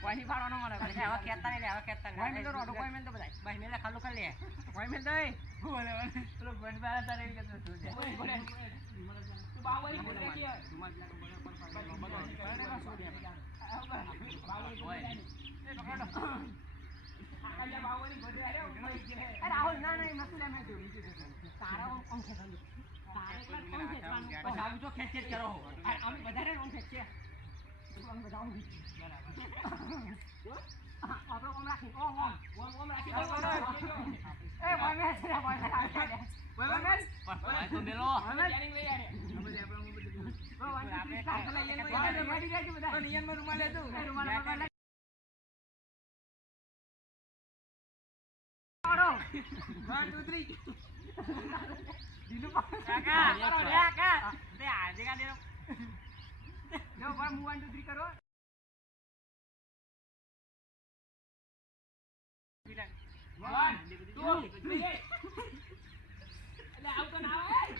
કોઈ ફાળવાનો ખાલી. નહીં તો રોડો કોઈ તો ભાઈ ખાલું કરી લે. કોઈ તો બોલે પેલો તારે એવી બાવળી બોલે કે રાહુલ ના ના મસ્ત લે મેં જોયું તારા ઓમ રૂમાલ લેતું રૂમાલ three. એટલે આવું તો ના આવે.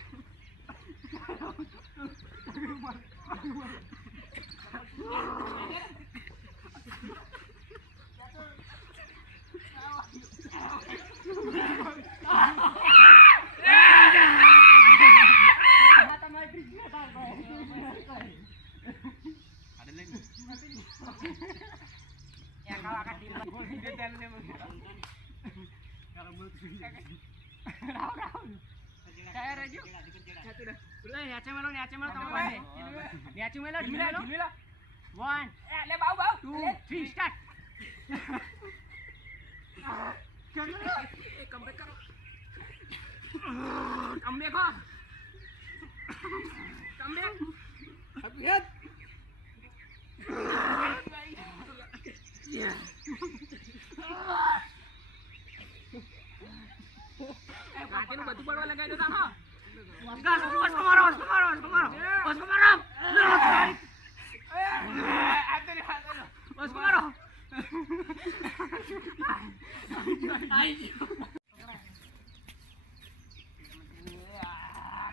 આ તમારી trick છે, તાર ભાઈ. એ આખા આખા team માં ગોળ દીધે ચાલે ને મને. રાહુલ, રાહુલ. તૈયાર રહેજો. બોલો, નેચે મેલો, નેચે મેલો, તમે ભાઈ. નેચે મેલો, ઢીલો મેલો. One, two, three, start. એ comeback કરો. Comeback હો. Comeback. કાકીનું બધું પડવા લગાવી દો તાનો. ઓસ્કાર, ઓસ્કાર મારો, ઓસ્કાર મારો, ઓસ્કાર મારો. ઓસ્કાર બધું પડવા મારો. દેતા હા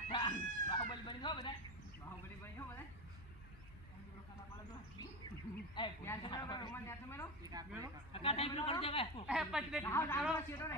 બાહુબલી બની ગયો બધા. બાહુબલી બની ગયો બધા. એ, ત્યાં તો મેલો, રૂમાલ ત્યાં તો મેલો. મેલો. પછી આવો, આવો, શેઠો રે.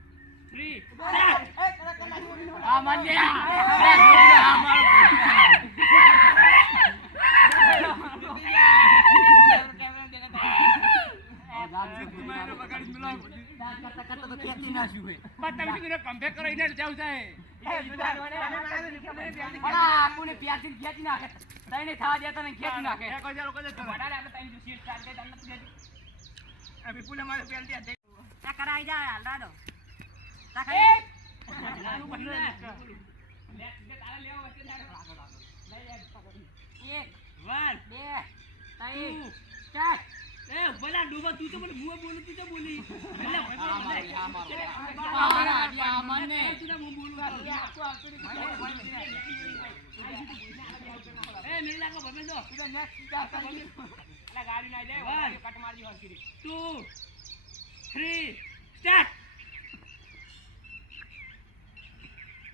ખોટું નાખો. મિલન જેવી લબડી જો પણ નીકળતો નહીં. ચાલો, બોલ. આઈ જીને થોડી ના આપું યાર. આવ ના હોય. આવ ના, આ- આ- આ તો બધું પકડ- આ તો બધું ક્યાંથી હું start કરું, પકડવા આમ તો